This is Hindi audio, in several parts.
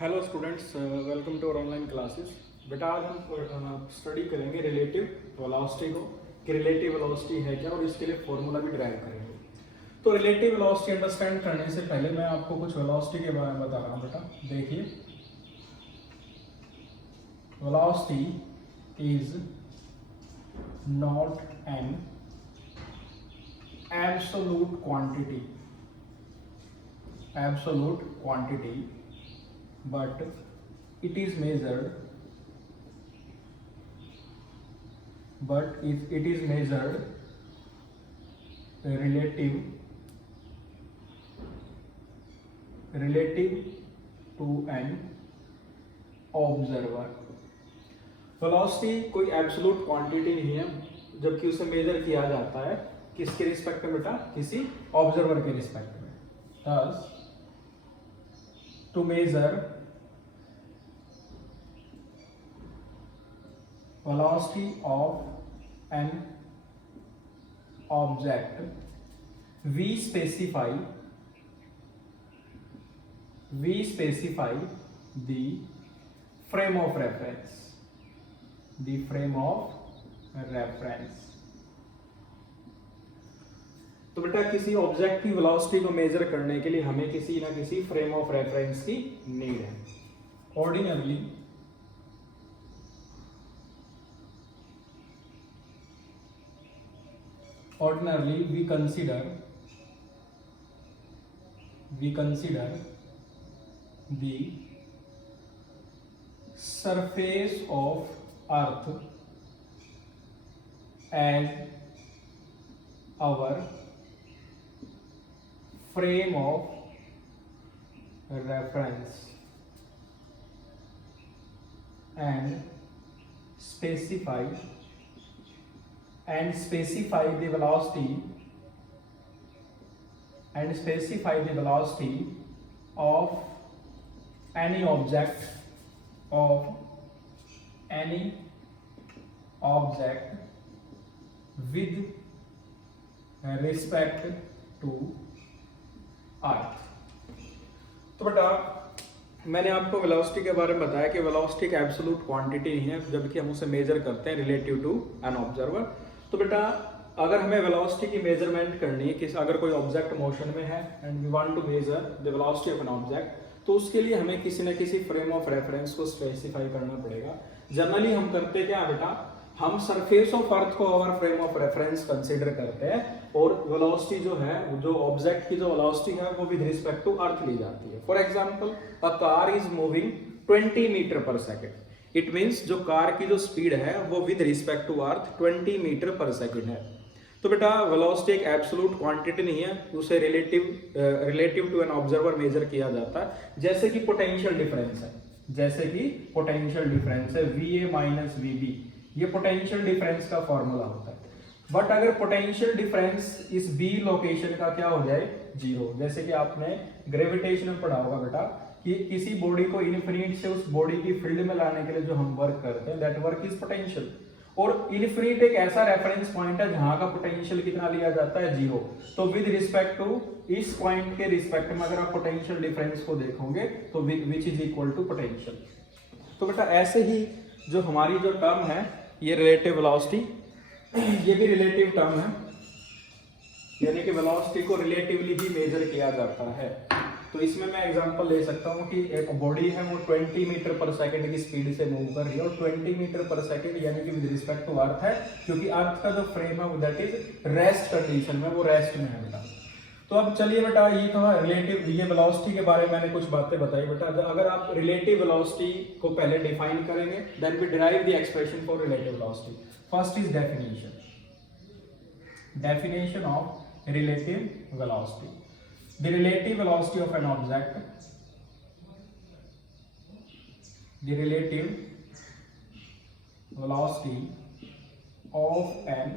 Hello students, welcome to our online classes. बेटा आज हम स्टडी करेंगे रिलेटिव वेलोसिटी को कि रिलेटिव वेलोसिटी है क्या और इसके लिए फॉर्मूला भी ड्राइव करेंगे। तो रिलेटिव वेलोसिटी अंडरस्टैंड करने से पहले मैं आपको कुछ वेलोसिटी के बारे में बता रहा हूँ। बेटा देखिए, velocity is not an absolute quantity but it is measured relative to an observer। Velocity कोई एब्सोल्यूट क्वांटिटी नहीं है, जबकि उसे मेजर किया जाता है किसके रिस्पेक्ट में बेटा? किसी ऑब्जर्वर के रिस्पेक्ट में। thus to measure velocity of an object, we specify the frame of reference, तो बेटा किसी ऑब्जेक्ट की वेलोसिटी को मेजर करने के लिए हमें किसी ना किसी फ्रेम ऑफ रेफरेंस की नीड है। Ordinarily we consider the surface of earth as our frame of reference and specify the velocity of any object with respect to अर्थ। तो बेटा मैंने आपको वेलोसिटी के बारे में बताया कि वेलोसिटी एक एब्सोल्यूट क्वांटिटी नहीं है, जबकि हम उसे मेजर करते हैं रिलेटिव टू एन ऑब्जर्वर। तो बेटा अगर हमें वेलोसिटी की मेजरमेंट करनी है कि अगर कोई ऑब्जेक्ट मोशन में है and we want to measure the velocity of an object, तो उसके लिए हमें किसी न किसी फ्रेम ऑफ रेफरेंस को स्पेसिफाई करना पड़ेगा। जनरली हम करते क्या बेटा? हम सरफेस ऑफ अर्थ को our frame of reference consider करते हैं और वेलोसिटी जो है, जो ऑब्जेक्ट की जो वेलोसिटी है वो विद रिस्पेक्ट टू अर्थ ली जाती है। For example, a car is moving 20 metre per second. It means जो कार की जो स्पीड है वो with respect to earth 20 metre per second है। तो बेटा वेलोसिटी एक एब्सोल्यूट क्वांटिटी नहीं है, उसे relative to an observer measure किया जाता है। जैसे कि पोटेंशियल डिफरेंस है VA माइनस VB, ये पोटेंशियल डिफरेंस का फॉर्मूला होता है। बट अगर पोटेंशियल डिफरेंस इस B लोकेशन का क्या हो जाए? जीरो। जैसे कि आपने ग्रेविटेशन में पढ़ा होगा बेटा कि किसी बॉडी को इनफिनिट से उस बॉडी की फील्ड में लाने के लिए जो हम वर्क करते हैं, दैट वर्क इज पोटेंशियल। और इनफिनिट एक ऐसा रेफरेंस पॉइंट है जहां का पोटेंशियल कितना लिया जाता है? जीरो। तो विद रिस्पेक्ट टू इस पॉइंट के रिस्पेक्ट में अगर आप पोटेंशियल डिफरेंस को देखोगे तो which is equal to potential. तो बेटा ऐसे ही जो हमारी जो टर्म है ये रिलेटिव वेलोसिटी, ये भी रिलेटिव टर्म है, यानी कि वेलोसिटी को रिलेटिवली भी मेजर किया जाता है। तो इसमें मैं एग्जांपल ले सकता हूँ कि एक बॉडी है वो 20 मीटर पर सेकंड की स्पीड से मूव कर रही है और 20 मीटर पर सेकंड यानी कि विद रिस्पेक्ट टू अर्थ है, क्योंकि अर्थ का जो फ्रेम है वो दैट इज रेस्ट कंडीशन में, वो रेस्ट में है बेटा। तो अब चलिए बेटा, ये था रिलेटिव, ये वेलोसिटी के बारे में मैंने कुछ बातें बताई बेटा। अगर आप रिलेटिव वेलोसिटी को पहले डिफाइन करेंगे, then we derive the expression for relative velocity. First is definition of relative velocity. The relative velocity of an object, the relative velocity of an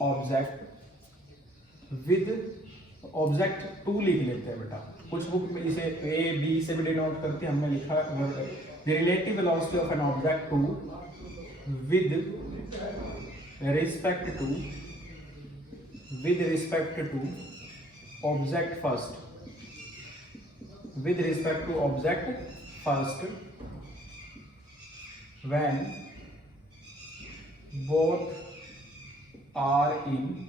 object with object 2 लिख लेते हैं बेटा, कुछ बुक में इसे A B से भी डिनोट करते हैं, हमने लिखा the relative velocity of an object 2 with respect to object first with respect to object first when both are in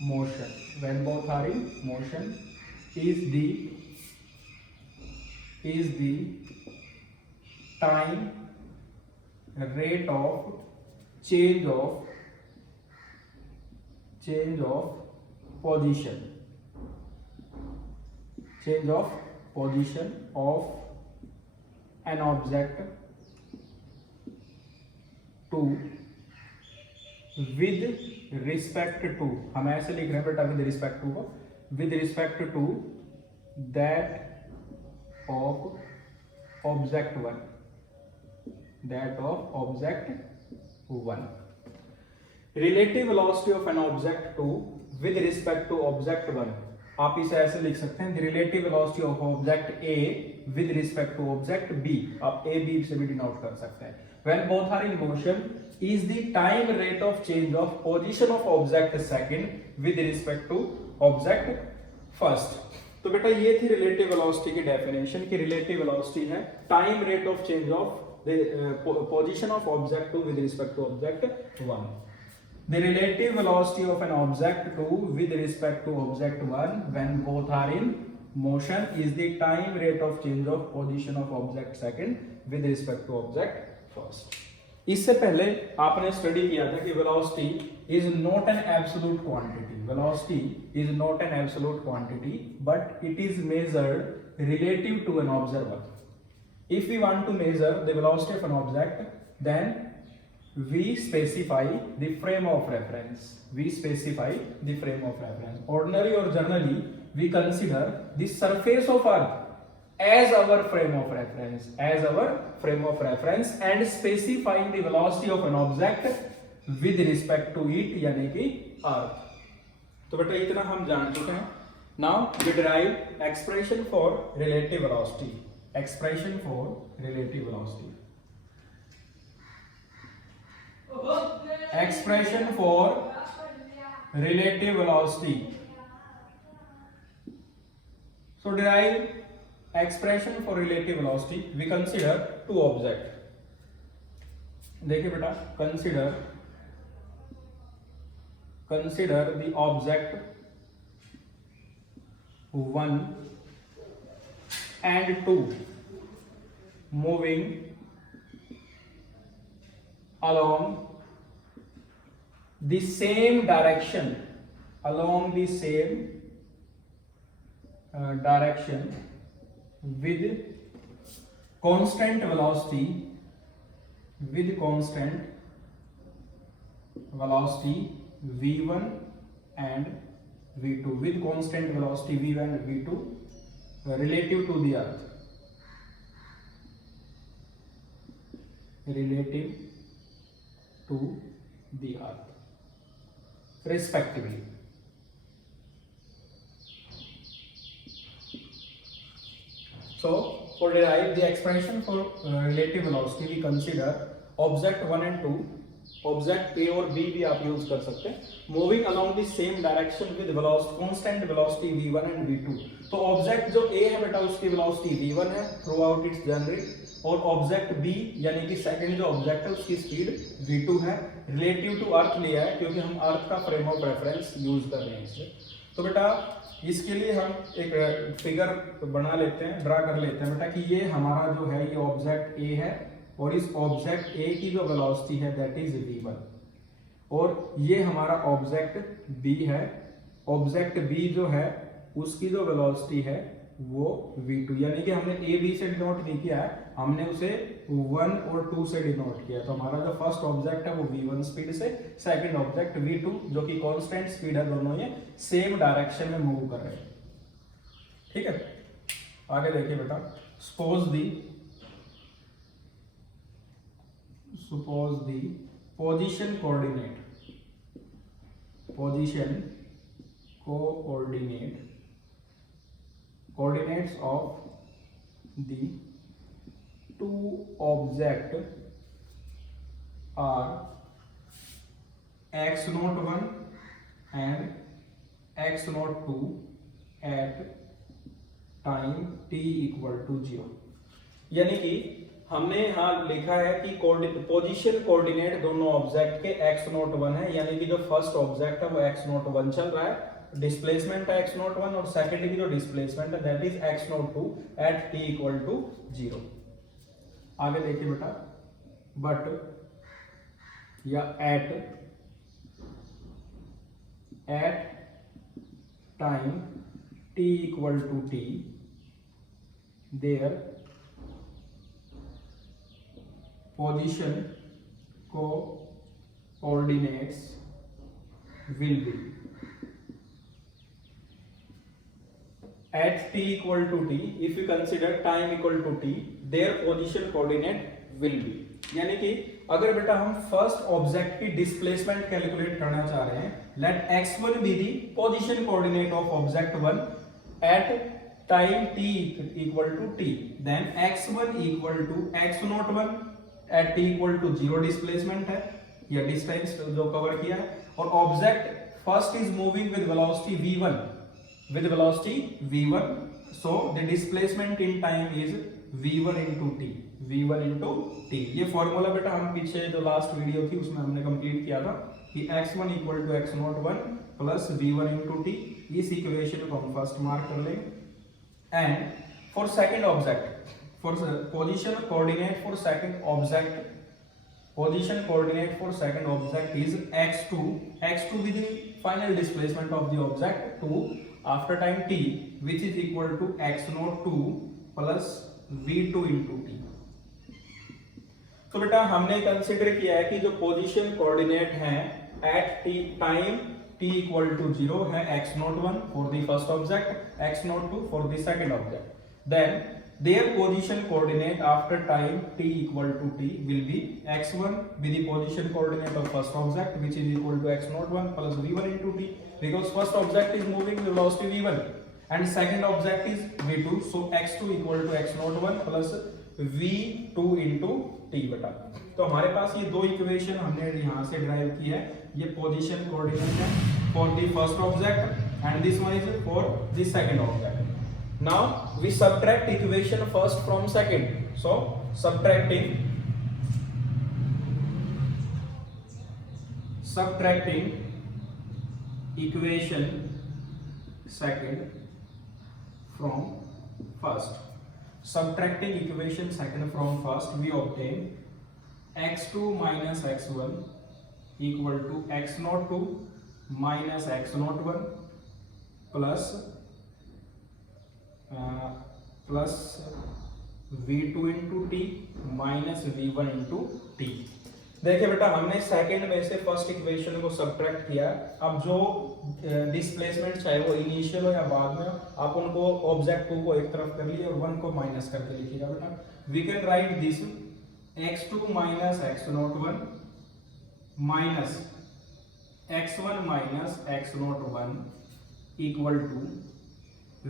motion. When both are in motion is the time rate of change of position of an object to with respect to, हम ऐसे लिख रहे हैं बेटा with respect to को, with respect to that of object 1, that of object 1. Relative velocity of an object 2 with respect to object 1, आप इसे ऐसे लिख सकते हैं, the relative velocity of object A with respect to object B, आप A B से भी डिनोट कर सकते हैं. When both are in motion is the time rate of change of position of object second with respect to object first. तो बेटा ये थी relative velocity की definition कि relative velocity है time rate of change of the position of object 2 with respect to object 1. The relative velocity of an object 2 with respect to object 1 when both are in motion is the time rate of change of position of object second with respect to object first. इससे पहले आपने स्टडी किया था कि velocity is not an absolute quantity. Velocity is not an absolute quantity, but it is measured relative to an observer. If we want to measure the velocity of an object, then we specify the frame of reference. We specify the frame of reference. Ordinarily or generally, we consider the surface of Earth as our frame of reference, and specifying the velocity of an object with respect to it, यानी कि Earth. तो बेटा इतना हम जान चुके हैं. Now we derive expression for relative velocity. Expression for relative velocity. Expression for relative velocity. So derive expression for relative velocity. We consider two objects. देखिए बेटा, consider the object 1 and 2 moving along the same direction, with constant velocity v1 and v2, with constant velocity v1 and v2 relative to the Earth, respectively. So for derive the expression for relative velocity, we consider object 1 and 2, object A और B भी आप यूज कर सकते हैं, moving along the same direction with constant velocity v1 and v2. तो ऑब्जेक्ट जो A है बेटा उसकी वेलोसिटी v1 है थ्रू आउट इट्स जर्नी, और ऑब्जेक्ट B यानी कि सेकंड जो ऑब्जेक्ट है उसकी स्पीड v2 है. रिलेटिव टू अर्थ लिया है क्योंकि हम अर्थ का फ्रेम ऑफ रेफरेंस यूज कर रहे हैं इसलिए. तो बेटा इसके लिए हम एक फिगर बना लेते हैं, ड्रा कर लेते हैं बेटा कि ये हमारा जो है ये ऑब्जेक्ट A है और इस ऑब्जेक्ट A की जो वेलोसिटी है दैट इज v1, और ये हमारा ऑब्जेक्ट B है. ऑब्जेक्ट B जो है उसकी जो वेलोसिटी है वो v2, यानी कि हमने A B से डिनोट नहीं किया है, हमने उसे 1 और 2 से डिनोट किया. तो हमारा जो फर्स्ट ऑब्जेक्ट है वो v1 स्पीड से, सेकंड ऑब्जेक्ट v2 जो कि कांस्टेंट स्पीड है, दोनों ये सेम डायरेक्शन में मूव कर रहे हैं. ठीक है, आगे देखिए बेटा. Suppose the position coordinates of the two object are x01 and x02 at time t equal to 0। यानी कि हमने यहाँ लिखा है कि पोजीशन कोऑर्डिनेट दोनों ऑब्जेक्ट के x01 है, यानी कि जो फर्स्ट ऑब्जेक्ट है वो x01 चल रहा है, डिस्प्लेसमेंट है x01, और सेकंड की जो डिस्प्लेसमेंट है that is x02 at t equal to 0। आगे देखिए बेटा, बट या at time t equal to t their position coordinates will be at t equal to t, if you consider time equal to t, their position coordinate will be। यानी कि अगर बेटा हम फर्स्ट ऑब्जेक्ट की डिस्प्लेसमेंट कैलकुलेट करना चाह रहे हैं, let x1 be the position coordinate of object 1 at time t equal to t, then x1 equal to x01 at t equal to 0 displacement है या डिस्टेंस जो कवर किया है, और object first is moving with velocity v1, so the displacement in time is v1 into t। ये फॉर्मूला बेटा हम पीछे जो लास्ट वीडियो थी उसमें हमने कंप्लीट किया था कि x1 equal to x01 plus v1 into t। इस इक्वेशन को हम फर्स्ट मार्क कर लेंगे, and for second object, for position coordinate for second object is x2 with the final displacement of the object 2 after time t, which is equal to x02 plus v2 into t। तो बेटा हमने कंसीडर किया है कि जो पोजीशन कोऑर्डिनेट है at time t equal to 0 है x01 for the first object, x02 for the second object, then their position coordinate after time t equal to t will be x1 with the position coordinate of first object, which is equal to x01 plus v1 into t, because first object is moving with velocity v1 and second object is v2, so x2 equal to x01 plus v2 into t बेटा। तो हमारे पास ये दो इक्वेशन हमने यहाँ से डिराइव की है, ये पोजीशन कोऑर्डिनेट है for the first object and this one is for the second object. Now we subtract equation first from second, so subtracting equation second from first, we obtain x2 minus x1 equal to x02 minus x01 plus v2 into t minus v1 into t। देखिए बेटा हमने सेकंड में से फर्स्ट इक्वेशन को सब्ट्रैक्ट किया, अब जो डिस्प्लेसमेंट चाहे वो इनिशियल हो या बाद में, आप उनको ऑब्जेक्ट 2 को एक तरफ कर लिए और 1 को माइनस करके लिखिएगा बेटा। We can write this x2 minus x01 minus x1 minus x01 equal to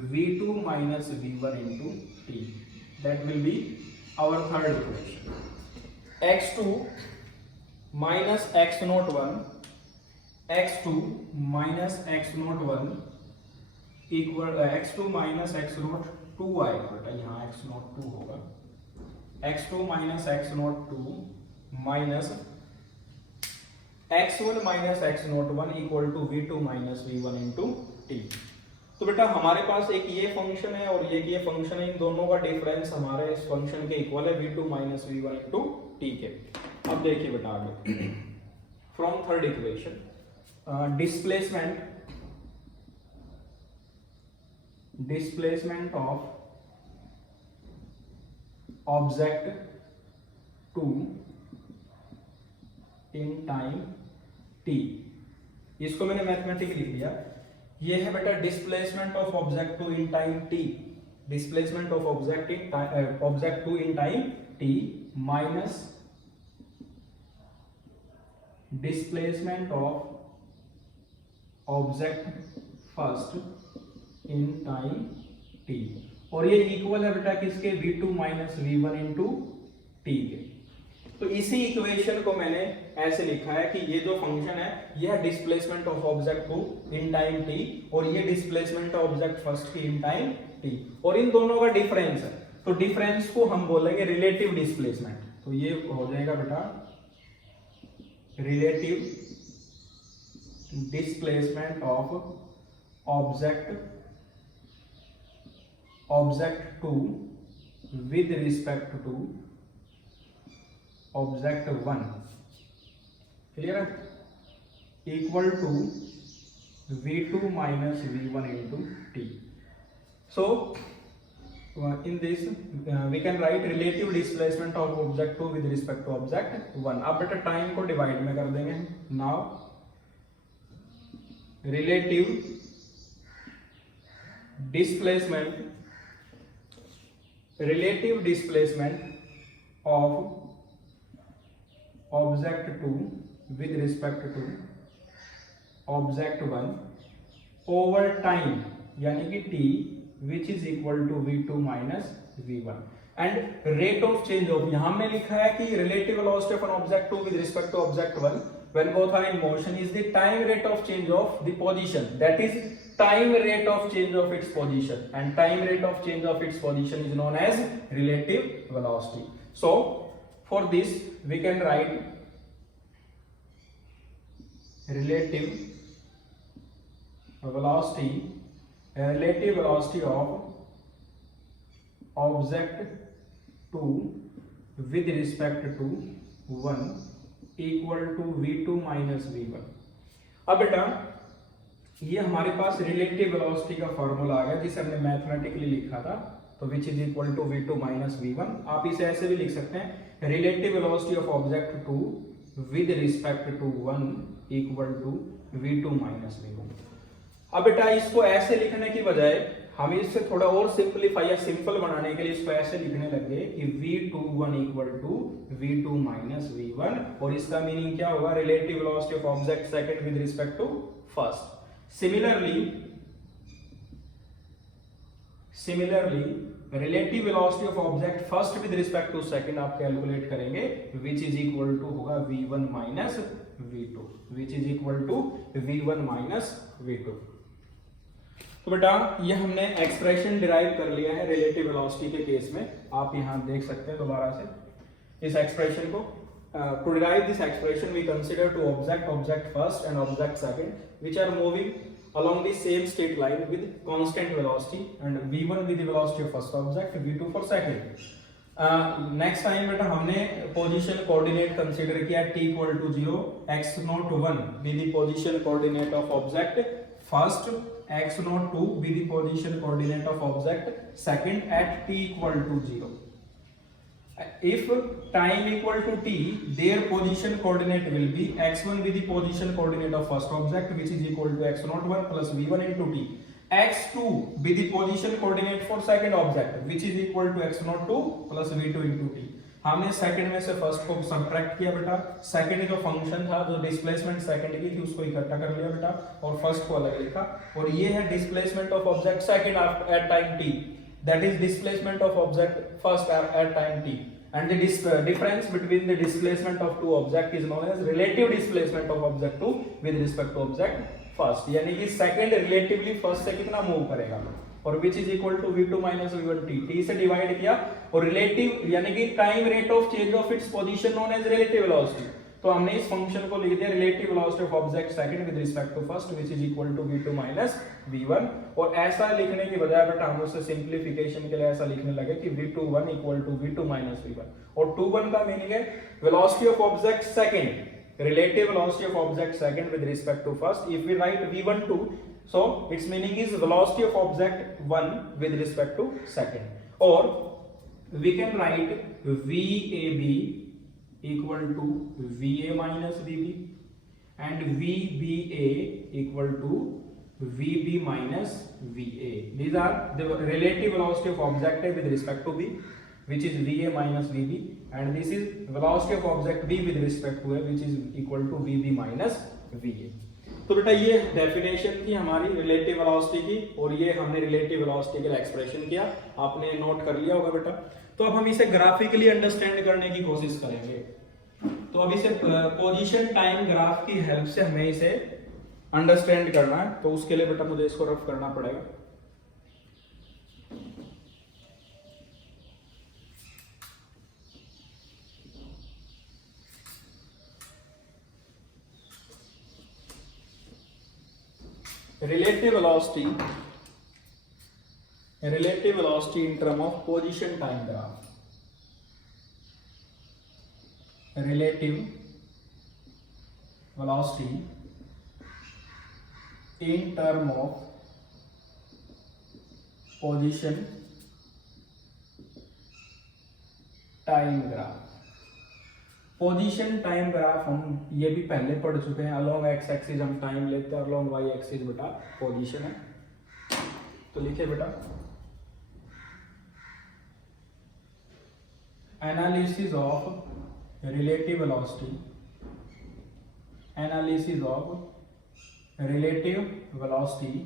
v2 minus v1 into t, that will be our third equation। x2 minus x01 equal x2 minus x02 आएगा बेटा, यहाँ x02 होगा, x2 minus x02 minus x1 minus x01 equal to v2 minus v1 into t। तो बेटा हमारे पास एक ये फंक्शन है और ये फंक्शन है, इन दोनों का डिफरेंस हमारे इस फंक्शन के इक्वल है v2 minus v1 into t के। अब देखिए बेटा आगे from third equation, displacement of object 2 in time t, इसको मैंने मैथमेटिकली लिख दिया। ये है बेटा displacement of object 2 in time t, displacement of object 2 in time t minus displacement of object first in time t, और ये इक्वल है बेटा किसके, v2 minus v1 into t के। तो इसी इक्वेशन को मैंने ऐसे लिखा है कि ये जो फंक्शन है यह displacement of object two in time t और ये डिस्प्लेसमेंट ऑफ ऑब्जेक्ट फर्स्ट की इन टाइम t और इन दोनों का डिफरेंस है, तो डिफरेंस को हम बोलेंगे रिलेटिव डिस्प्लेसमेंट। तो ये हो जाएगा बेटा relative displacement of object two with respect to object 1, clear है, equal to v2 minus v1 into t। So in this we can write relative displacement of object 2 with respect to object 1। अब बेटा टाइम को डिवाइड में कर देंगे। Now relative displacement of object 2 with respect to object 1 over time यानी कि t which is equal to v2 minus v1 and rate of change of, यहां में लिखा है कि relative velocity of an object 2 with respect to object 1 when both are in motion is the time rate of change of the position, that is time rate of change of its position, and time rate of change of its position is known as relative velocity. So for this we can write relative velocity of object 2 with respect to 1 equal to v2 minus v1। अब बेटा ये हमारे पास रिलेटिव वेलोसिटी का फॉर्मूला आ गया जिसे हमने मैथमेटिकली लिखा था, तो which is equal to v2 minus v1। आप इसे ऐसे भी लिख सकते हैं relative velocity of object 2 with respect to 1 equal to v2 minus v1। अब बेटा इसको ऐसे लिखने की बजाय हम इससे थोड़ा और सिंपलीफाई या सिंपल बनाने के लिए इसको ऐसे लिखने लगे कि v21 equal to v2 minus v1 और इसका मीनिंग क्या होगा relative velocity of object second with respect to first. Similarly relative velocity of object first with respect to second आप कैलकुलेट करेंगे विच इज इक्वल टू होगा v1 minus v2, which is equal to v1 minus v2। तो बेटा ये हमने एक्सप्रेशन डिराइव कर लिया है रिलेटिव वेलोसिटी के केस में, आप यहां देख सकते हैं दोबारा से इस एक्सप्रेशन को। To derive this expression we consider two object first and object second which are moving along the same straight line with constant velocity and v1 with the velocity of first object, v2 for second। Next time बेटा हमने पोजीशन कोऑर्डिनेट कंसीडर किया t equal to 0 x0 1 with the position coordinate of object first, x0 2 with the position coordinate of object second at t equal to 0। If time equal to t, their position coordinate will be x1 with the position coordinate of first object which is equal to x0 1 plus v1 into t, x2 with the position coordinate for second object which is equal to x0 2 plus v2 into t। हमने सेकंड में से फर्स्ट को सबट्रैक्ट किया बेटा, सेकंड जो फंक्शन था जो डिस्प्लेसमेंट सेकंड की थी उसको इकट्ठा कर लिया बेटा और फर्स्ट को अलग लिखा, और ये है displacement of object second at time t, that is displacement of object first at time t, and the difference between the displacement of two object is known as relative displacement of object 2 with respect to object first, यानी कि सेकंड रिलेटिवली फर्स्ट से कितना मूव करेगा, और which is equal to v2 minus v1 t से डिवाइड किया, और रिलेटिव यानी कि time rate of change of its position known as relative velocity, तो हमने इस फंक्शन को लिख दिया relative velocity of object second with respect to first which is equal to v2 minus v1। और ऐसा लिखने की बजाय बेटा हम उससे सिंपलीफिकेशन के लिए ऐसा लिखने लगे कि v21 equal to v2 minus v1, और 21 का मीनिंग है velocity of object second, relative velocity of object second with respect to first। If we write v12, so its meaning is velocity of object 1 with respect to second, or we can write vab equal to va minus vb and vba equal to vb minus va। These are the relative velocity of object A with respect to b which is va minus vb, and this is velocity of object b with respect to a which is equal to vb minus va। तो बेटा ये डेफिनेशन थी हमारी रिलेटिव वेलोसिटी की, और ये हमने रिलेटिव वेलोसिटी के लिए एक्सप्रेशन किया, आपने नोट कर लिया होगा बेटा। तो अब हम इसे ग्राफिकली अंडरस्टैंड करने की कोशिश करेंगे। तो अब इसे पोजीशन टाइम ग्राफ की हेल्प से हमें इसे अंडरस्टैंड करना है, तो उसके लिए बेटा मुझे इसको रफ करना पड़ेगा। relative velocity in term of position time graph, relative velocity in term of position time graph. Position time graph हम ये भी पहले पढ़ चुके हैं। अलोंग एक्स एक्सिस हम टाइम लेते हैं, अलोंग वाई एक्सिस बेटा पोजीशन है। तो लिखिए बेटा, analysis of relative velocity, analysis of relative velocity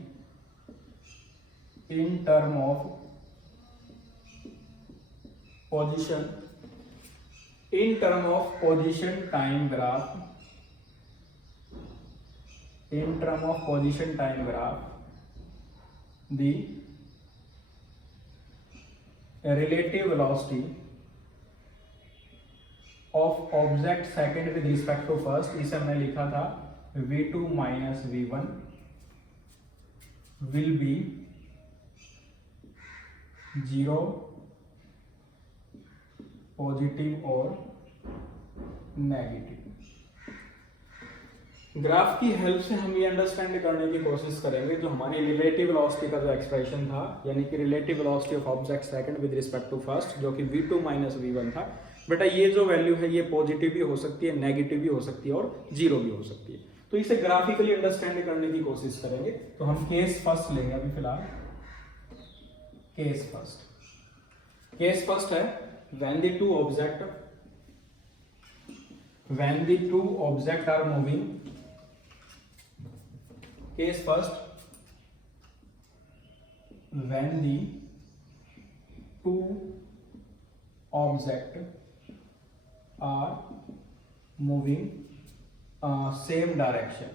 in term of position, in term of position time graph, in term of position time graph, the relative velocity of object second with respect to first, इसे हमने लिखा था v2 minus v1 will be 0, positive और नेगेटिव। ग्राफ की हेल्प से हम ये अंडरस्टैंड करने की कोशिश करेंगे जो हमारी रिलेटिव वेलोसिटी का जो एक्सप्रेशन था, यानी कि relative velocity of object second with respect to first, जो कि v2 माइनस v1 था। बेटा ये जो वैल्यू है ये पॉजिटिव भी हो सकती है, नेगेटिव भी हो सकती है और जीरो भी हो सकती है। तो इसे ग्राफिकली अंडरस्टैंड करने की कोशिश करेंगे। तो हम केस फर्स्ट लेंगे अभी फिलहाल। केस फर्स्ट है when the two object are moving, case first, when the two object are moving same direction,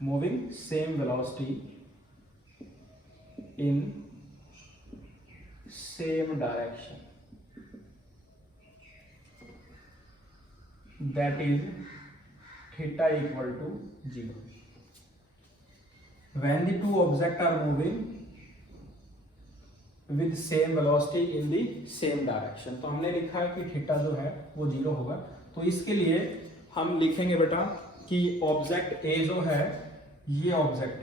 moving same velocity in same direction, that is theta equal to 0. When the two objects are moving with same velocity in the same direction, तो हमने लिखा है कि थीटा जो है वो 0 होगा। तो इसके लिए हम लिखेंगे बेटा कि ऑब्जेक्ट ए जो है, ये ऑब्जेक्ट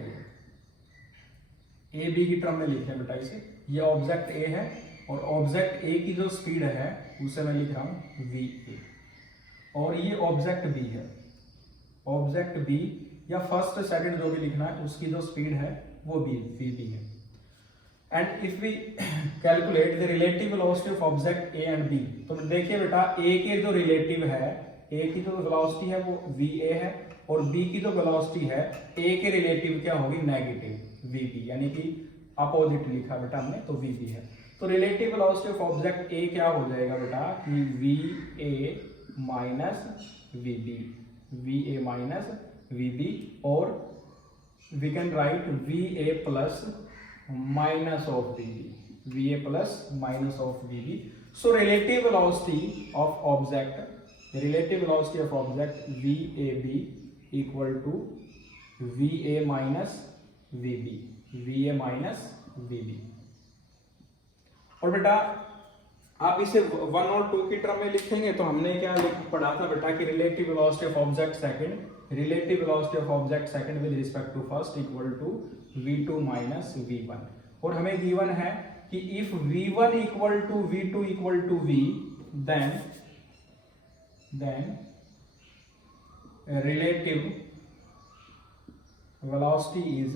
ए बी की टर्म में लिखे बेटा इसे। ये ऑब्जेक्ट ए है और ऑब्जेक्ट ए की जो स्पीड है उसे मैं लिख रहा हूं वी ए, और ये ऑब्जेक्ट बी है। ऑब्जेक्ट बी या फर्स्ट सेकंड जो भी लिखना है उसकी जो स्पीड है वो वी बी है। And if we calculate the relative velocity of object A and B, तो देखिए बेटा ए के जो रिलेटिव है, ए की जो वेलोसिटी है वो वी ए है और बी की जो वेलोसिटी है ए के रिलेटिव क्या होगी, नेगेटिव वी बी, यानी कि अपोजिट लिखा बेटा हमने, तो वी बी है। तो relative velocity of object A क्या हो जाएगा बेटा कि V A minus V B, V A minus V B, और we can write V A plus minus of V B, V A plus minus of V B. So relative velocity of object, relative velocity of object V A B equal to V A minus V B, V A minus V B. और बेटा आप इसे 1 और 2 की टर्म में लिखेंगे तो हमने क्या पढ़ा था बेटा कि relative velocity of object second, relative velocity of object second with respect to first equal to v2 minus v1, और हमें गिवन है कि if v1 equal to v2 equal to v, then relative velocity is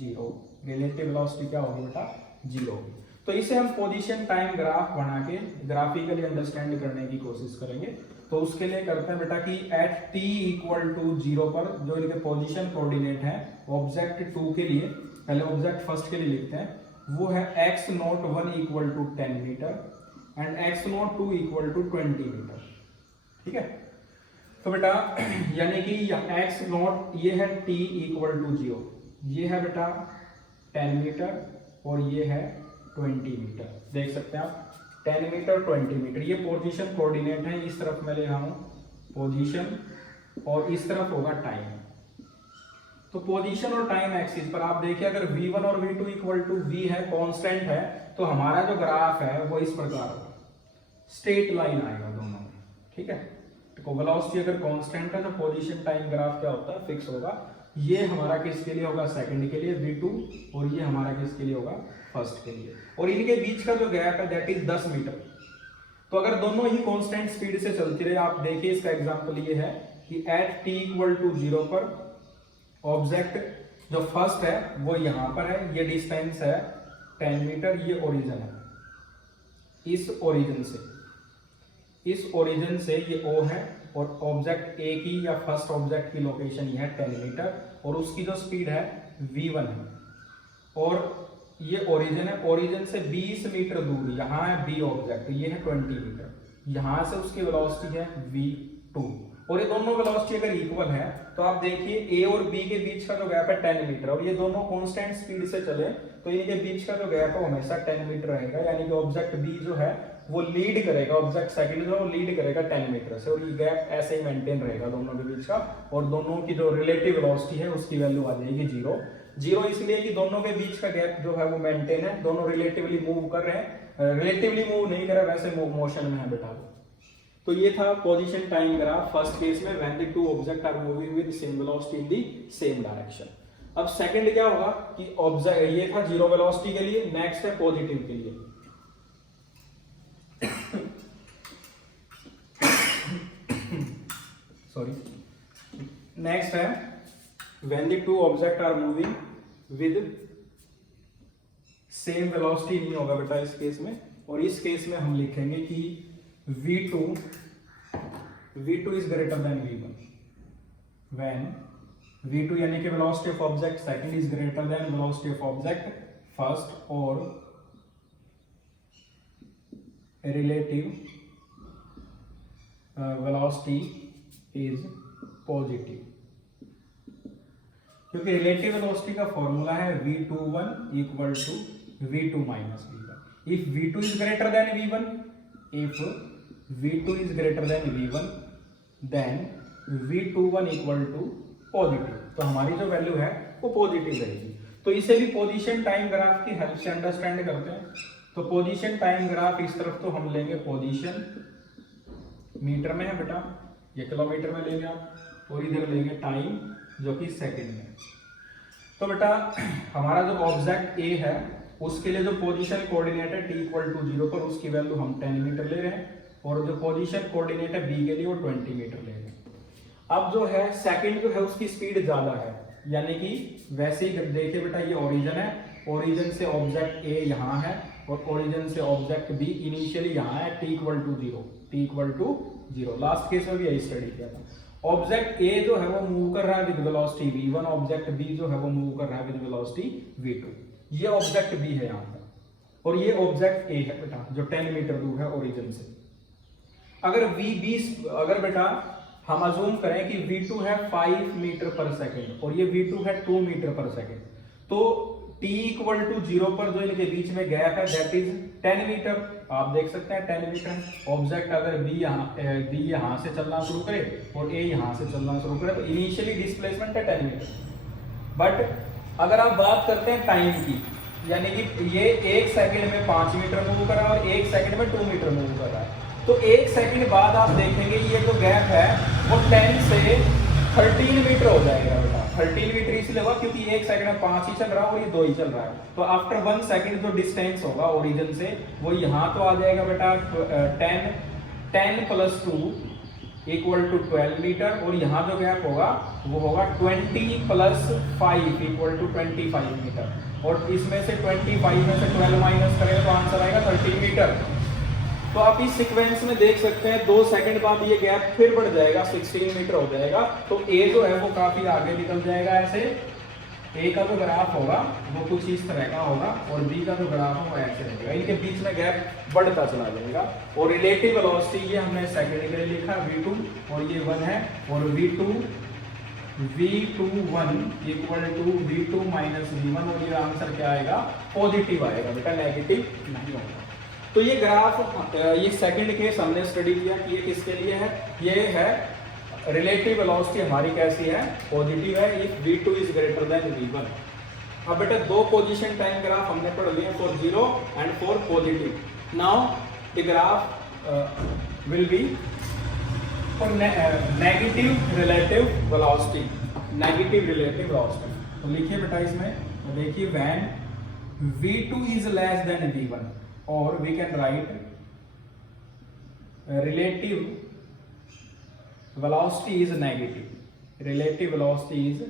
0। रिलेटिव वेलोसिटी क्या होगी बेटा, 0 होगी। तो इसे हम पोजीशन टाइम ग्राफ बना के ग्राफिकली अंडरस्टैंड करने की कोशिश करेंगे। तो उसके लिए करते हैं बेटा कि एट t इक्वल टू 0 पर जो इनके पोजीशन कोऑर्डिनेट है ऑब्जेक्ट 2 के लिए, पहले ऑब्जेक्ट फर्स्ट के लिए लिखते हैं, वो है x naught 1 equal to 10 metre and x naught 2 equal to 20 metre. ठीक है। तो बेटा यानी कि x नॉट ये है t इक्वल टू 0, ये है बेटा 10 मीटर और ये है 20 मीटर। देख सकते हैं आप 10 मीटर 20 मीटर, ये पोजीशन कोऑर्डिनेट है। इस तरफ मैं ले रहा हूं पोजीशन और इस तरफ होगा टाइम। तो पोजीशन और टाइम एक्सिस पर आप देखिए अगर v1 और v2 इक्वल टू v है, कांस्टेंट है, तो हमारा जो ग्राफ है वो इस प्रकार होगा, स्ट्रेट लाइन आएगा दोनों में। ठीक है, तो वेलोसिटी अगर कांस्टेंट है तो पोजीशन टाइम ग्राफ क्या होता है, फिक्स होगा। ये हमारा किसके लिए होगा, सेकंड के लिए v2, और ये हमारा किसके लिए होगा, फर्स्ट के लिए। और इनके बीच का जो गैप है दैट इज 10 मीटर। तो अगर दोनों ही कांस्टेंट स्पीड से चलती रहे, आप देखिए इसका एग्जांपल ये है कि एट t इक्वल टू 0 पर ऑब्जेक्ट जो फर्स्ट है वो यहां पर है, ये डिस्टेंस है 10 मीटर, ये ओरिजिन है। इस ओरिजिन से ये O है और ऑब्जेक्ट A की या फर्स्ट ऑब्जेक्ट की लोकेशन ये है 10 मीटर और उसकी जो स्पीड है v1 है। और ये ओरिजिन है, ओरिजिन से 20 मीटर दूर यहाँ है B ऑब्जेक्ट, ये है 20 मीटर, यहाँ से उसकी वेलोसिटी है v2। और ये दोनों वेलोसिटी अगर इक्वल है तो आप देखिए A और B के बीच का जो गैप है 10 मीटर और ये दोनों कांस्टेंट स्पीड से चले तो इनके बीच का जो गैप है हमेशा 10 मीटर रहेगा। यानी कि ऑब्जेक्ट B जो है वो लीड करेगा, ऑब्जेक्ट सेकंड जो है वो लीड करेगा 10 मीटर से, और ये गैप ऐसे ही मेंटेन रहेगा दोनों के बीच का। और दोनों की जो रिलेटिव वेलोसिटी है उसकी वैल्यू आ जाएगी 0 इसलिए कि दोनों के बीच का गैप जो है वो मेंटेन है, दोनों रिलेटिवली मूव कर रहे हैं, रिलेटिवली मूव नहीं कर रहे, वैसे मोशन में है बेटा। तो ये था position time graph first case में, when the two object are moving with same velocity in the same direction. अब सेकंड क्या होगा कि ऑब्जेक्ट, ये था 0 वेलोसिटी के लिए, नेक्स्ट है पॉजिटिव के लिए। सॉरी, नेक्स्ट है when the two object are moving with same velocity नहीं होगा बेटा इस केस में, और इस केस में हम लिखेंगे कि v2 is greater than v1 when v2 यानी कि velocity of object second is greater than velocity of object first, और relative velocity is positive, क्योंकि रिलेटिव वेलोसिटी का फॉर्मूला है v21 equal to v2 minus v1। If v2 is greater than v1, if v2 is greater than v1 then v21 equal to positive, तो हमारी जो वैल्यू है वो पॉजिटिव रहेगी। तो इसे भी पोजीशन टाइम ग्राफ की हेल्प से अंडरस्टैंड करते हैं। तो पोजीशन टाइम ग्राफ इस तरफ तो हम लेंगे पोजीशन मीटर में है बेटा, ये किलोमीटर में लेंगे आप, और इधर लेंगे टाइम जो कि सेकंड में। तो बेटा हमारा जो ऑब्जेक्ट A है उसके लिए जो पोजीशन कोऑर्डिनेट है t इक्वल टू 0 पर उसकी वैल्यू हम 10 मीटर ले रहे हैं, और जो पोजीशन कोऑर्डिनेट है B के लिए वो 20 मीटर ले रहे हैं। अब जो है सेकंड जो है उसकी स्पीड ज्यादा है, यानी कि वैसे ही देखिए बेटा ये ओरिजिन है, ओरिजिन से ऑब्जेक्ट A यहाँ है और ओरिजिन से ऑब्जेक्ट B इनिशियली यहाँ है, t equal to 0। Last case में भी यही स्टडी किया था। ऑब्जेक्ट A जो है वो मूव कर रहा है with velocity v1, object B जो है वो मूव कर रहा है विद वेलोसिटी v2। ये ऑब्जेक्ट B है यहाँ पर, और ये ऑब्जेक्ट A है बेटा जो 10 मीटर दूर है ओरिजिन से। अगर बेटा हम अज्यूम करें कि v2 है 5 मीटर पर सेकेंड और ये v2 है 2 मीटर पर सेकेंड, तो t इक्वल टू 0 पर जो इनके बीच में गैप है दैट इज 10 मीटर। आप देख सकते हैं 10 मीटर। ऑब्जेक्ट अगर B यहाँ से चलना शुरू करे और A यहाँ से चलना शुरू करे तो इनिशियली डिस्प्लेसमेंट है 10 मीटर। बट अगर आप बात करते हैं टाइम की, यानी कि ये 1 सेकंड में 5 मीटर मूव कर रहा है और 1 सेकंड में 2 मीटर मूव कर रहा है, तो 1 सेकंड बाद आप देखेंगे ये जो गैप है वो 10 से 13 मीटर हो जाएगा बेटा। 13 मीटर इसलिए होगा क्योंकि 1 सेकंड में 5 ही चल रहा है और ये 2 ही चल रहा है। तो आफ्टर 1 सेकंड जो डिस्टेंस होगा ओरिजिन से वो यहाँ तो आ जाएगा बेटा 10 प्लस 2 इक्वल टू 12 मीटर, और यहाँ जो गैप होगा वो होगा 20 प्लस 5 इक्वल टू 25 मीटर, और इसमें से 25 में से 12 माइनस करेंगे तो आंसर आएगा 13 मीटर। तो आप इस सीक्वेंस में देख सकते हैं 2 सेकंड बाद ये गैप फिर बढ़ जाएगा, 16 मीटर हो जाएगा। तो A जो है वो काफी आगे निकल जाएगा ऐसे, ए का जो ग्राफ होगा वो कुछ इस तरह का होगा और बी का जो ग्राफ है वो ऐसे रहेगा, इनके बीच में गैप बढ़ता चला जाएगा। और रिलेटिव वेलोसिटी ये हमने सेकंड के लिए लिखा v2 और ये 1 है, और v21 equal to v2 minus v1, और ये आंसर क्या आएगा, पॉजिटिव आएगा बेटा, नेगेटिव नहीं होगा। तो ये ग्राफ, ये सेकंड केस हमने स्टडी किया कि ये किसके लिए है, ये है रिलेटिव वेलोसिटी हमारी कैसी है, पॉजिटिव है, if v2 is greater than v1। अब बेटा दो पोजीशन टाइम ग्राफ हमने पढ़ लिए, for zero and for positive. Now the graph will be for negative relative velocity, negative relative velocity. तो लिखिए बेटा इसमें, देखिए when v2 is less than v1, और we can write relative velocity is negative, relative velocity is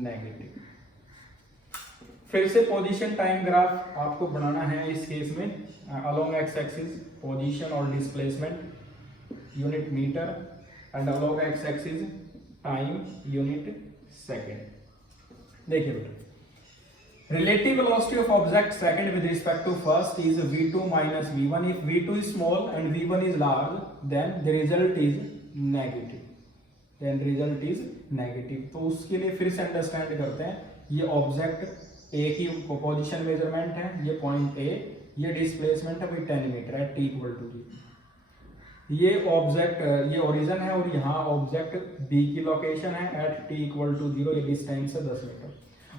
negative। फिर से पोजीशन टाइम ग्राफ आपको बनाना है इस केस में, along x axis पोजीशन और displacement unit metre, and along x axis time unit second. देखिए बेटा, relative velocity of object second with respect to first is v2 minus v1। if v2 is small and v1 is large, then the result is negative, then result is negative. तो उसके लिए फिर से अंडरस्टैंड करते हैं, ये ऑब्जेक्ट ए की पोजीशन मेजरमेंट है, ये पॉइंट ए, ये डिस्प्लेसमेंट है कोई 10 मीटर है t इक्वल टू जी, ये ऑब्जेक्ट, ये ओरिजिन है, और यहाँ ऑब्जेक्ट बी की लोकेशन है एट t इक्वल टू 0, ये डिस्टेंस है 10 मीटर।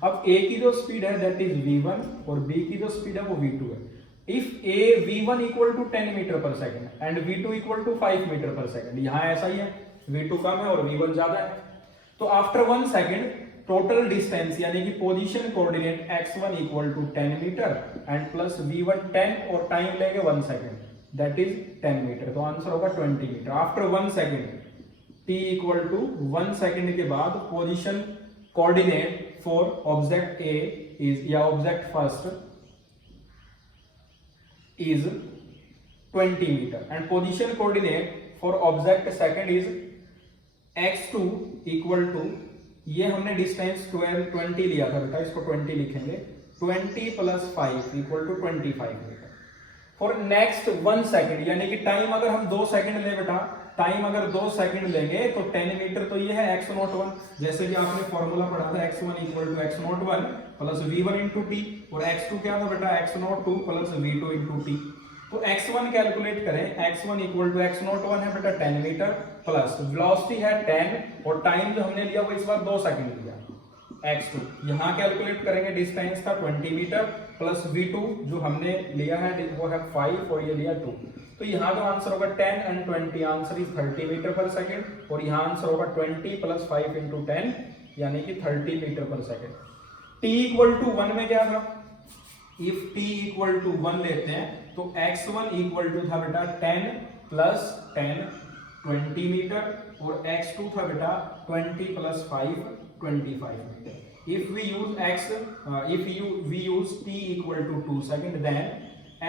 अब ए की जो स्पीड है दैट इज v1 और बी की जो स्पीड है वो v2 है। If a v1 equal to 10 metre per second and v2 equal to 5 metre per second, यहाँ ऐसा ही है, v2 कम है और v1 ज्यादा है, तो आफ्टर 1 सेकंड टोटल डिस्टेंस यानी कि position coordinate x1 equal to 10 metre and plus v1 10 और टाइम लेंगे 1 सेकंड, दैट इज 10 मीटर, तो आंसर होगा 20 metre. After 1 second t equal to 1 second के बाद position coordinate for object a is, या object first is 20 meter and position coordinate for object second is x2 equal to, ये हमने डिस्टेंस 20 लिया था बेटा, इसको 20 लिखेंगे, 20 plus 5 equal to 25 metre for next 1 second, यानी कि टाइम अगर हम 2 सेकंड ले बेटा, टाइम अगर 2 सेकंड लेंगे तो 10 मीटर, तो ये है x01, जैसे कि आपने फॉर्मूला पढ़ा था x1 equal to x01 plus v1 into t, और x2 क्या था बेटा, x02 plus v2 into T. तो x1 कैलकुलेट करें, x1 इक्वल टू x01 है बेटा 10 मीटर, प्लस वेलोसिटी है 10 और टाइम जो हमने लिया वो इस बार 2 सेकंड लिया, x2 यहाँ कैलकुलेट करेंगे, डिस्टेंस था 20 मीटर प्लस v2 जो हमने लिया है वो है 5 और ये लिया 2, तो यहाँ जो आंसर होगा 10 and 20, answer is 30 metre per second, और यहाँ आंसर होगा 20 प्लस 5 इंटू 10 यानी कि 30 metre per second. t equal to 1 में क्या था, इफ t इक्वल टू 1 लेते हैं तो x1 इक्वल टू था बेटा 10 प्लस 10 20 मीटर, और x2 था बेटा 20 plus 5 25 metre. if we use x we use t equal to 2 second, then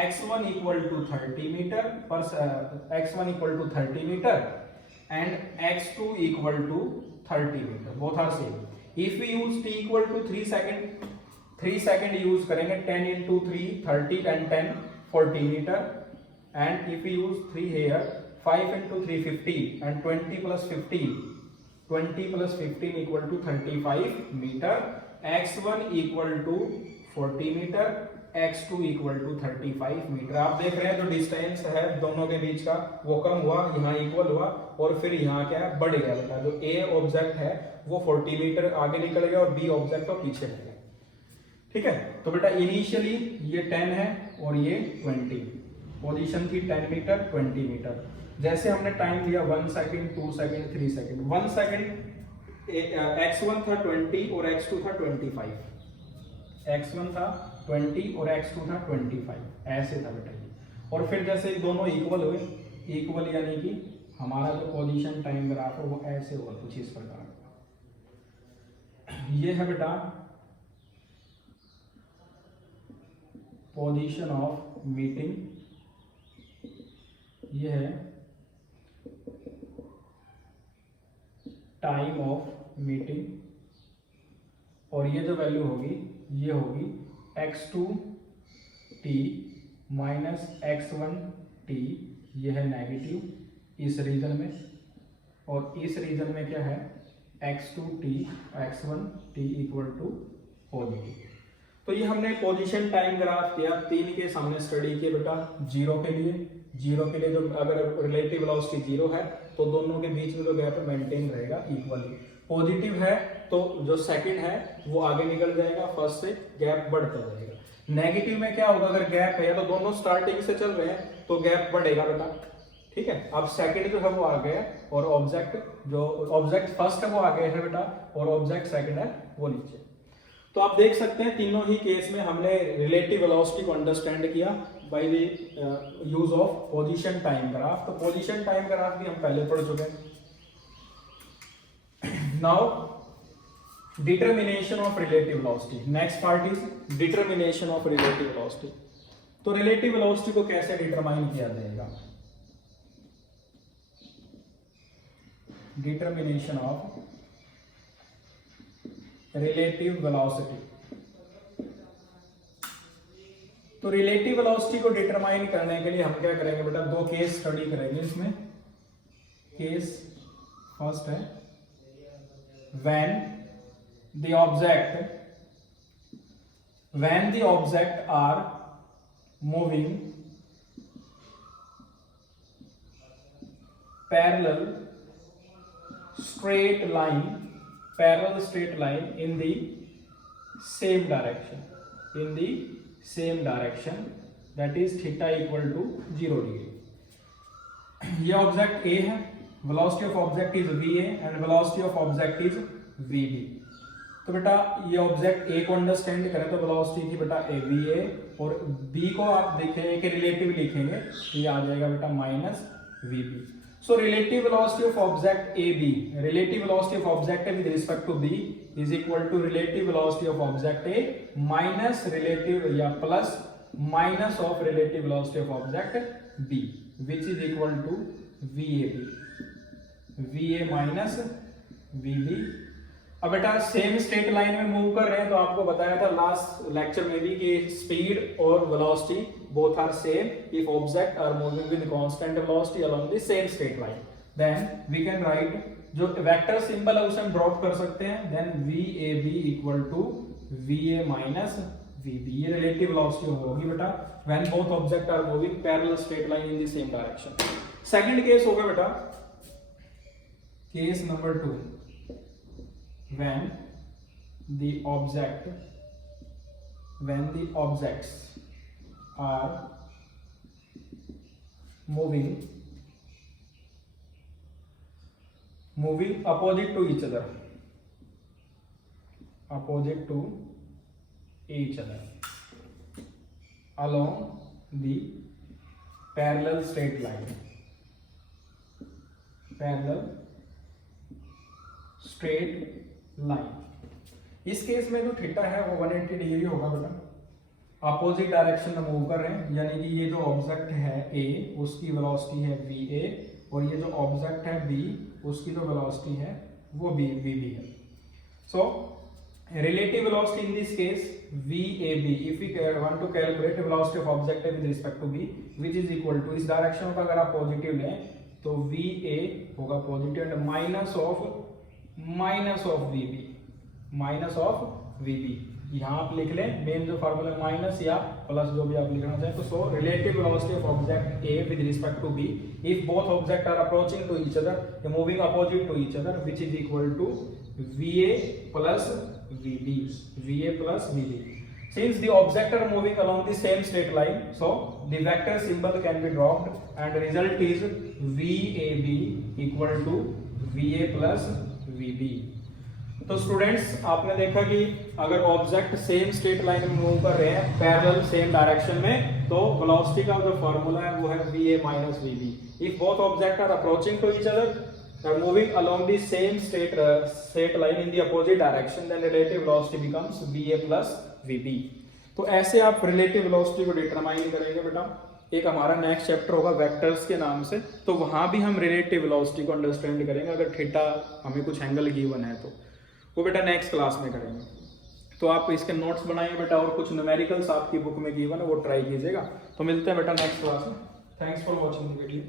x1 equal to 30 meter per x1 equal to 30 meter and x2 equal to 30 meter, both are same। if we use t equal to 3 second, 3 second use करेंगे, 10 into 3 30 and 10 40 meter, and if we use 3 here 5 into 3 50 and 20 plus 15 20 plus 15 equal to 35 meter, x1 equal to 40 meter, x2 equal to 35 metre. आप देख रहे हैं जो डिस्टेंस है दोनों के बीच का वो कम हुआ, यहाँ इक्वल हुआ, और फिर यहाँ क्या है, बढ़ गया बेटा, जो a ऑब्जेक्ट है वो 40 मीटर आगे निकल गया और b ऑब्जेक्ट तो पीछे रह गया, ठीक है। तो बेटा इनिशियली ये 10 है और ये 20, पोजीशन थी 10 मीटर 20 मीटर, जैसे हमने टाइम लिया 1 second 2 second 3 second, 1 second x1 था 20 और x2 था 25, x1 था 20 और x2 था 25, ऐसे था बेटा ये, और फिर जैसे दोनों इक्वल हुए, इक्वल यानी कि हमारा जो पोजीशन टाइम ग्राफ है वो ऐसे हुआ कुछ इस प्रकार, ये है बेटा पोजीशन ऑफ मीटिंग, ये है टाइम ऑफ मीटिंग, और ये जो वैल्यू होगी ये होगी x2t माइनस x1t, ये है नेगेटिव इस रीजन में, और इस रीजन में क्या है x2t x1t equal to positive. तो ये हमने पोजीशन टाइम ग्राफ किया, 3 केस हमने स्टडी किए बेटा। जीरो के लिए जो अगर रिलेटिव वेलोसिटी 0 है तो दोनों के बीच में जो गैप है मेंटेन रहेगा इक्वली। पॉजिटिव है तो जो सेकंड है वो आगे निकल जाएगा, फर्स्ट से गैप बढ़ता जाएगा। नेगेटिव में क्या होगा, अगर गैप है तो दोनों स्टार्टिंग से चल रहे हैं तो गैप बढ़ेगा बेटा, ठीक है। अब सेकंड जो है वो आ गया और ऑब्जेक्ट फर्स्ट है वो आ गया है बेटा, और ऑब्जेक्ट सेकंड है वो नीचे। तो आप देख सकते हैं तीनों ही केस में हमने रिलेटिव वेलोसिटी को अंडरस्टैंड किया by the use of position time graph. तो पोजीशन टाइम ग्राफ भी हम पहले पढ़ चुके हैं। Now determination of relative velocity, next part is determination of relative velocity. तो रिलेटिव वेलोसिटी को कैसे डिटरमाइन किया जाएगा? Determination of relative velocity. तो रिलेटिव वेलोसिटी को डिटरमाइन करने के लिए हम क्या करेंगे बेटा, 2 केस स्टडी करेंगे इसमें। केस फर्स्ट है when the object are moving parallel straight line in the same direction, that is theta equal to 0 degree। ये ऑब्जेक्ट A है, velocity of object is va and velocity of object is vb। तो बेटा ये ऑब्जेक्ट A को अंडरस्टैंड करें तो वेलोसिटी थी बेटा va, और b को आप देखें कि रिलेटिव लिखेंगे तो ये आ जाएगा बेटा minus vb। So relative velocity of object ab, relative velocity of object with respect to b is equal to relative velocity of object a minus relative या plus minus of relative velocity of object b, which is equal to va minus vb। अब बेटा सेम स्ट्रेट लाइन में मूव कर रहे हैं तो आपको बताया था लास्ट लेक्चर में भी कि स्पीड और velocity both are same if object are moving with constant velocity along the same straight line, then we can write जो वेक्टर सिंबल है उसे हम ड्रॉप कर सकते हैं, देन vab equal to va minus vb। ये रिलेटिव वेलोसिटी होगी बेटा when both object are moving parallel straight line in the same direction. Second case होगा बेटा case number 2, when the objects are moving opposite to each other along the parallel straight line, इस केस में जो थीटा है वो 180 डिग्री होगा बेटा। अपोजिट डायरेक्शन में मूव कर रहे हैं, यानी कि ये जो ऑब्जेक्ट है A उसकी वेलोसिटी है va, और ये जो ऑब्जेक्ट है B उसकी जो वेलोसिटी है वो vb है। So relative velocity in this case vab, if we want to calculate velocity of object with respect to b which is equal to, इस डायरेक्शन का अगर आप पॉजिटिव लें तो va होगा positive and minus of vb, यहाँ आप लिख लें मेन जो फार्मूला माइनस या प्लस जो भी आप लिखना चाहें। तो so relative velocity of object A with respect to B if both object are approaching to each other moving opposite to each other which is equal to va plus vb। Since the objects are moving along the same straight line, so the vector symbol can be dropped and result is VAB equal to VA plus VB। तो स्टूडेंट्स आपने देखा कि अगर ऑब्जेक्ट सेम स्ट्रेट लाइन में मूव कर रहे हैं पैरेलल सेम डायरेक्शन में तो वेलोसिटी का जो फार्मूला है वो है VA minus VB। If both objects are approaching to each other, are moving along the same straight line in the opposite direction, then relative velocity becomes VA plus VB। तो ऐसे आप रिलेटिव वेलोसिटी को डिटरमाइन करेंगे बेटा। एक हमारा नेक्स्ट चैप्टर होगा वेक्टर्स के नाम से, तो वहां भी हम रिलेटिव वेलोसिटी को अंडरस्टैंड करेंगे अगर थीटा हमें कुछ एंगल गिवन है तो वो बेटा नेक्स्ट क्लास में करेंगे। तो आप इसके नोट्स बनाइए बेटा, और कुछ न्यूमेरिकल्स आपकी बुक में गिवन है वो ट्राई कीजिएगा। तो मिलते हैं बेटा नेक्स्ट क्लास में। Thanks for watching the video.